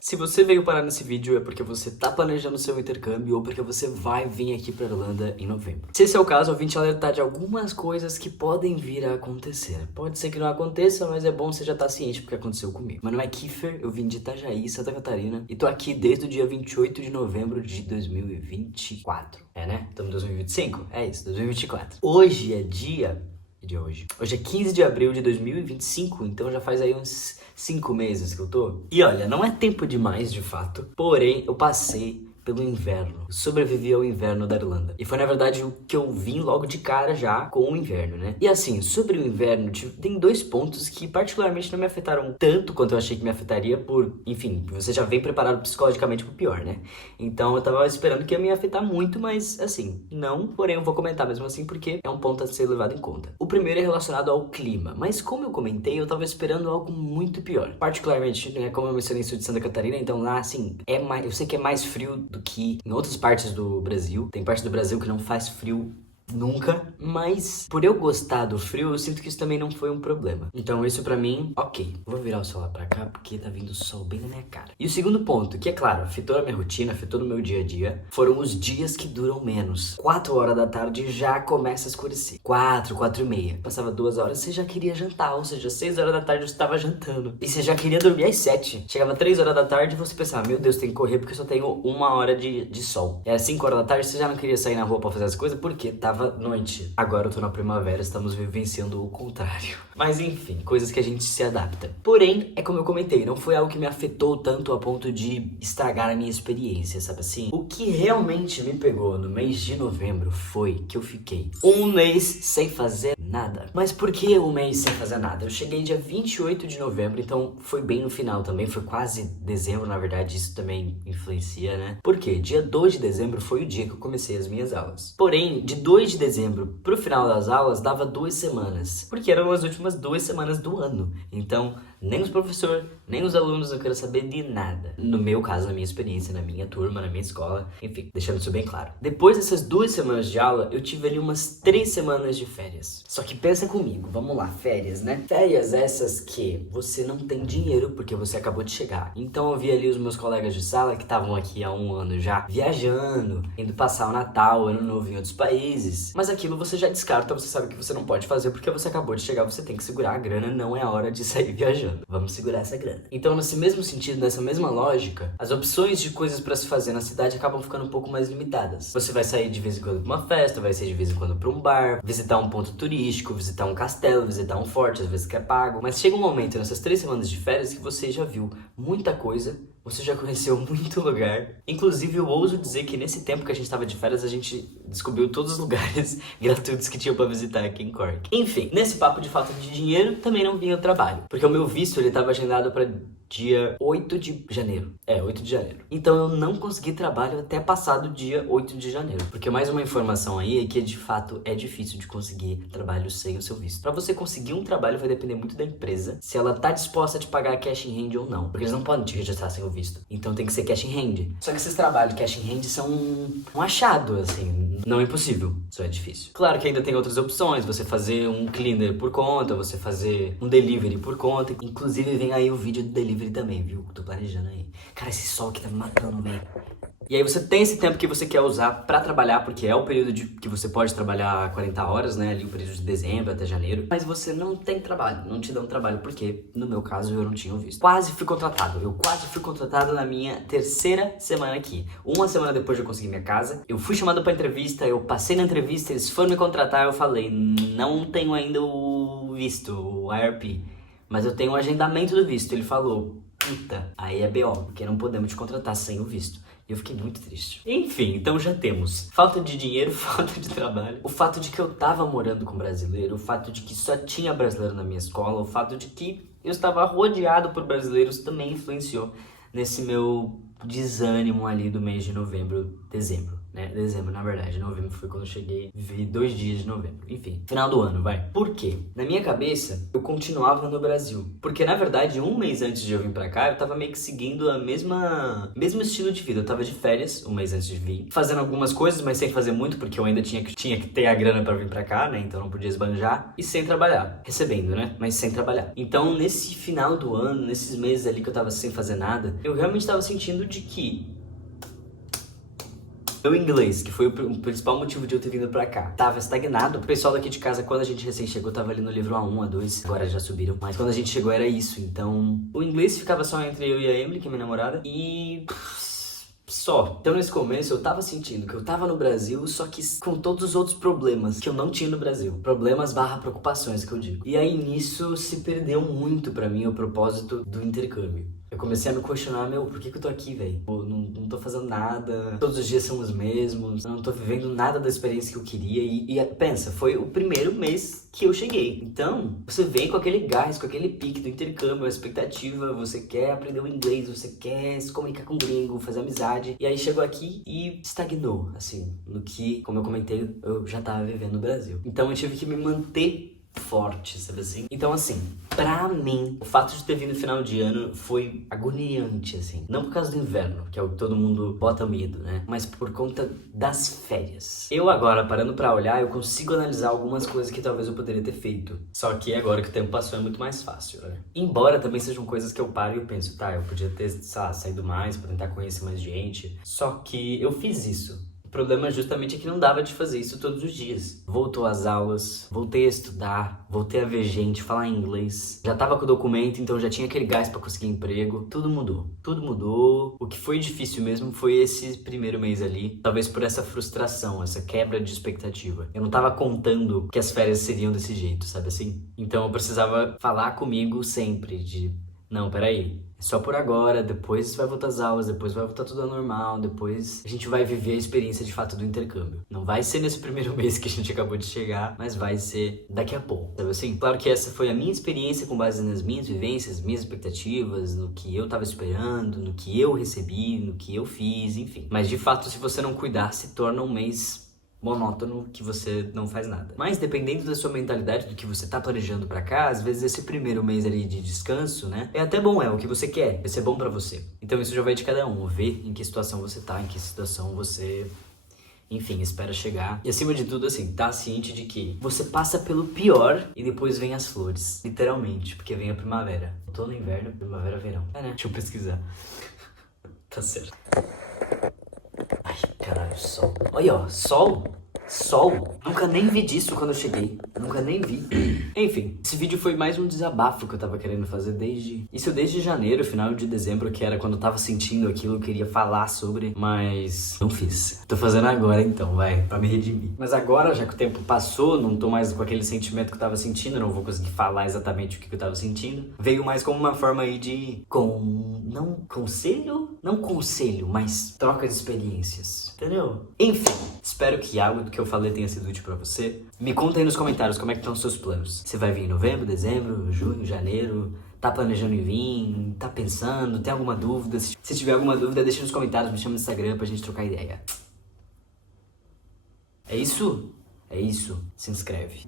Se você veio parar nesse vídeo é porque você tá planejando seu intercâmbio ou porque você vai vir aqui pra Irlanda em novembro. Se esse é o caso, eu vim te alertar de algumas coisas que podem vir a acontecer. Pode ser que não aconteça, mas é bom você já estar ciente porque aconteceu comigo. Meu nome é Kiefer, eu vim de Itajaí, Santa Catarina, e tô aqui desde o dia 28 de novembro de 2024. É, né? Estamos em 2025? É isso, 2024. Hoje é dia... Hoje é 15 de abril de 2025, então já faz aí uns 5 meses que eu tô. E olha, não é tempo demais de fato, porém eu passei pelo inverno. Eu sobrevivi ao inverno da Irlanda. E foi na verdade o que eu vim logo de cara já com o inverno, né? E assim, sobre o inverno, tem dois pontos que particularmente não me afetaram tanto quanto eu achei que me afetaria por... Enfim, você já vem preparado psicologicamente pro pior, né? Então eu tava esperando que ia me afetar muito, mas assim, não. Porém eu vou comentar mesmo assim porque é um ponto a ser levado em conta. O primeiro é relacionado ao clima, mas como eu comentei, eu tava esperando algo muito pior. Particularmente, né, como eu mencionei, sou de Santa Catarina, então lá assim, eu sei que é mais frio do que em outras partes do Brasil. Tem parte do Brasil que não faz frio nunca, mas por eu gostar do frio, eu sinto que isso também não foi um problema. Então isso pra mim, ok. Vou virar o celular pra cá porque tá vindo o sol bem na minha cara. E o segundo ponto, que é claro, afetou a minha rotina, afetou no meu dia a dia, foram os dias que duram menos. 4 horas da tarde já começa a escurecer. 4 e meia. Passava 2 horas, você já queria jantar, ou seja, 6 horas da tarde você tava jantando. E você já queria dormir às 7. Chegava 3 horas da tarde e você pensava, meu Deus, tem que correr porque eu só tenho 1 hora de sol. Era 5 horas da tarde, você já não queria sair na rua pra fazer as coisas porque tava noite. Agora eu tô na primavera, estamos vivenciando o contrário. Mas enfim, coisas que a gente se adapta. Porém, é como eu comentei, não foi algo que me afetou tanto a ponto de estragar a minha experiência, sabe assim? O que realmente me pegou no mês de novembro foi que eu fiquei um mês sem fazer nada. Mas por que um mês sem fazer nada? Eu cheguei dia 28 de novembro, então foi bem no final também, foi quase dezembro, na verdade, isso também influencia, né? Por quê? Dia 2 de dezembro foi o dia que eu comecei as minhas aulas. Porém, de 2 de dezembro pro final das aulas dava 2 semanas, porque eram as últimas 2 semanas do ano. Então, nem os professores, nem os alunos não queriam saber de nada. No meu caso, na minha experiência, na minha turma, na minha escola, enfim, deixando isso bem claro. Depois dessas 2 semanas de aula, eu tive ali umas 3 semanas de férias. Só que pensa comigo, vamos lá, férias, né? Férias essas que você não tem dinheiro porque você acabou de chegar. Então eu vi ali os meus colegas de sala que estavam aqui há 1 ano já, viajando, indo passar o Natal, o Ano Novo em outros países. Mas aquilo você já descarta, você sabe que você não pode fazer porque você acabou de chegar, você tem que segurar a grana, não é a hora de sair viajando. Vamos segurar essa grana. Então, nesse mesmo sentido, nessa mesma lógica, as opções de coisas pra se fazer na cidade acabam ficando um pouco mais limitadas. Você vai sair de vez em quando pra uma festa, vai sair de vez em quando pra um bar, visitar um ponto turístico, visitar um castelo, visitar um forte, às vezes que é pago. Mas chega um momento nessas 3 semanas de férias que você já viu muita coisa, você já conheceu muito lugar. Inclusive, eu ouso dizer que nesse tempo que a gente tava de férias, a gente descobriu todos os lugares gratuitos que tinham pra visitar aqui em Cork. Enfim, nesse papo de falta de dinheiro, também não vinha o trabalho. Porque o meu visto, ele tava agendado pra dia 8 de janeiro. 8 de janeiro. Então eu não consegui trabalho até passado o dia 8 de janeiro. Porque mais uma informação aí é que de fato é difícil de conseguir trabalho sem o seu visto. Pra você conseguir um trabalho vai depender muito da empresa, se ela tá disposta a te pagar cash in hand ou não. Porque eles não podem te registrar sem o visto. Então tem que ser cash in hand. Só que esses trabalhos cash in hand são um achado, assim. Não é impossível, só é difícil. Claro que ainda tem outras opções, você fazer um cleaner por conta, você fazer um delivery por conta. Inclusive vem aí o vídeo do delivery também, viu? Tô planejando aí. Cara, esse sol aqui tá me matando, velho. E aí você tem esse tempo que você quer usar pra trabalhar, porque é o período que você pode trabalhar 40 horas, né? Ali o período de dezembro até janeiro. Mas você não tem trabalho, não te dão trabalho, porque no meu caso eu não tinha visto. Quase fui contratado, eu quase fui contratado na minha 3ª semana aqui. 1 semana depois de eu conseguir minha casa, eu fui chamado pra entrevista, eu passei na entrevista, eles foram me contratar, eu falei, não tenho ainda o visto, o IRP, mas eu tenho o agendamento do visto. Ele falou, puta, aí é BO, porque não podemos te contratar sem o visto. E eu fiquei muito triste. Enfim, então já temos falta de dinheiro, falta de trabalho, o fato de que eu tava morando com brasileiro, o fato de que só tinha brasileiro na minha escola, o fato de que eu estava rodeado por brasileiros também influenciou nesse meu desânimo ali do mês de novembro, dezembro. né? Dezembro, na verdade. Novembro foi quando eu cheguei, vivi 2 dias de novembro. Enfim, final do ano, vai. Por quê? Na minha cabeça, eu continuava no Brasil. Porque, na verdade, um mês antes de eu vir pra cá, eu tava meio que seguindo a mesmo estilo de vida. Eu tava de férias, um mês antes de vir, fazendo algumas coisas, mas sem fazer muito, porque eu ainda tinha que ter a grana pra vir pra cá, né? Então eu não podia esbanjar. E sem trabalhar. Recebendo, né? Mas sem trabalhar. Então, nesse final do ano, nesses meses ali que eu tava sem fazer nada, eu realmente tava sentindo de que meu inglês, que foi o principal motivo de eu ter vindo pra cá, tava estagnado. O pessoal daqui de casa, quando a gente recém chegou, tava ali no livro A1, A2, agora já subiram. Mas quando a gente chegou era isso, então o inglês ficava só entre eu e a Emily, que é minha namorada, e só. Então nesse começo eu tava sentindo que eu tava no Brasil, só que com todos os outros problemas que eu não tinha no Brasil. Problemas / preocupações, que eu digo. E aí nisso se perdeu muito pra mim o propósito do intercâmbio. Eu comecei a me questionar, por que eu tô aqui, velho? Não tô fazendo nada, todos os dias são os mesmos, eu não tô vivendo nada da experiência que eu queria. E pensa, foi o primeiro mês que eu cheguei. Então, você vem com aquele gás, com aquele pique do intercâmbio, a expectativa, você quer aprender o inglês, você quer se comunicar com o gringo, fazer amizade. E aí chegou aqui e estagnou, assim, no que, como eu comentei, eu já tava vivendo no Brasil. Então eu tive que me manter forte, sabe assim? Então, assim, pra mim, o fato de ter vindo no final de ano foi agoniante, assim. Não por causa do inverno, que é o que todo mundo bota medo, né? Mas por conta das férias. Eu agora, parando pra olhar, eu consigo analisar algumas coisas que talvez eu poderia ter feito. Só que agora que o tempo passou é muito mais fácil, né? Embora também sejam coisas que eu paro e eu penso, tá, eu podia ter, sei lá, saído mais pra tentar conhecer mais gente. Só que eu fiz isso. O problema justamente é que não dava de fazer isso todos os dias. Voltou às aulas, voltei a estudar, voltei a ver gente, falar inglês. Já tava com o documento, então já tinha aquele gás pra conseguir emprego. Tudo mudou. Tudo mudou. O que foi difícil mesmo foi esse primeiro mês ali. Talvez por essa frustração, essa quebra de expectativa. Eu não tava contando que as férias seriam desse jeito, sabe assim? Então eu precisava falar comigo sempre de... Não, peraí. Só por agora, depois vai voltar às aulas, depois vai voltar tudo ao normal, depois a gente vai viver a experiência de fato do intercâmbio. Não vai ser nesse primeiro mês que a gente acabou de chegar, mas vai ser daqui a pouco, sabe assim? Claro que essa foi a minha experiência com base nas minhas vivências, minhas expectativas, no que eu tava esperando, no que eu recebi, no que eu fiz, enfim. Mas de fato, se você não cuidar, se torna um mês monótono que você não faz nada. Mas dependendo da sua mentalidade, do que você tá planejando pra cá, às vezes esse primeiro mês ali de descanso, né, é até bom, é o que você quer, vai ser bom pra você. Então isso já vai de cada um, ver em que situação você tá, em que situação você... Enfim, espera chegar. E acima de tudo, assim, tá ciente de que você passa pelo pior e depois vem as flores. Literalmente, porque vem a primavera. Outono, inverno, primavera, verão. É, né? Deixa eu pesquisar. Tá certo. Ai, caralho, sol. Olha, ó, sol. Sol? Nunca nem vi disso quando eu cheguei. Nunca nem vi. Enfim, esse vídeo foi mais um desabafo que eu tava querendo fazer desde janeiro, final de dezembro, que era quando eu tava sentindo aquilo, eu queria falar sobre, mas não fiz. Tô fazendo agora então, vai, pra me redimir. Mas agora, já que o tempo passou, não tô mais com aquele sentimento que eu tava sentindo, não vou conseguir falar exatamente o que eu tava sentindo. Veio mais como uma forma aí de... Não conselho, mas troca de experiências. Entendeu? Enfim, espero que algo do que eu falei tenha sido útil pra você. Me conta aí nos comentários como é que estão os seus planos. Você vai vir em novembro, dezembro, junho, janeiro? Tá planejando em vir? Tá pensando? Tem alguma dúvida? Se tiver alguma dúvida, deixa nos comentários, me chama no Instagram pra gente trocar ideia. É isso? É isso. Se inscreve.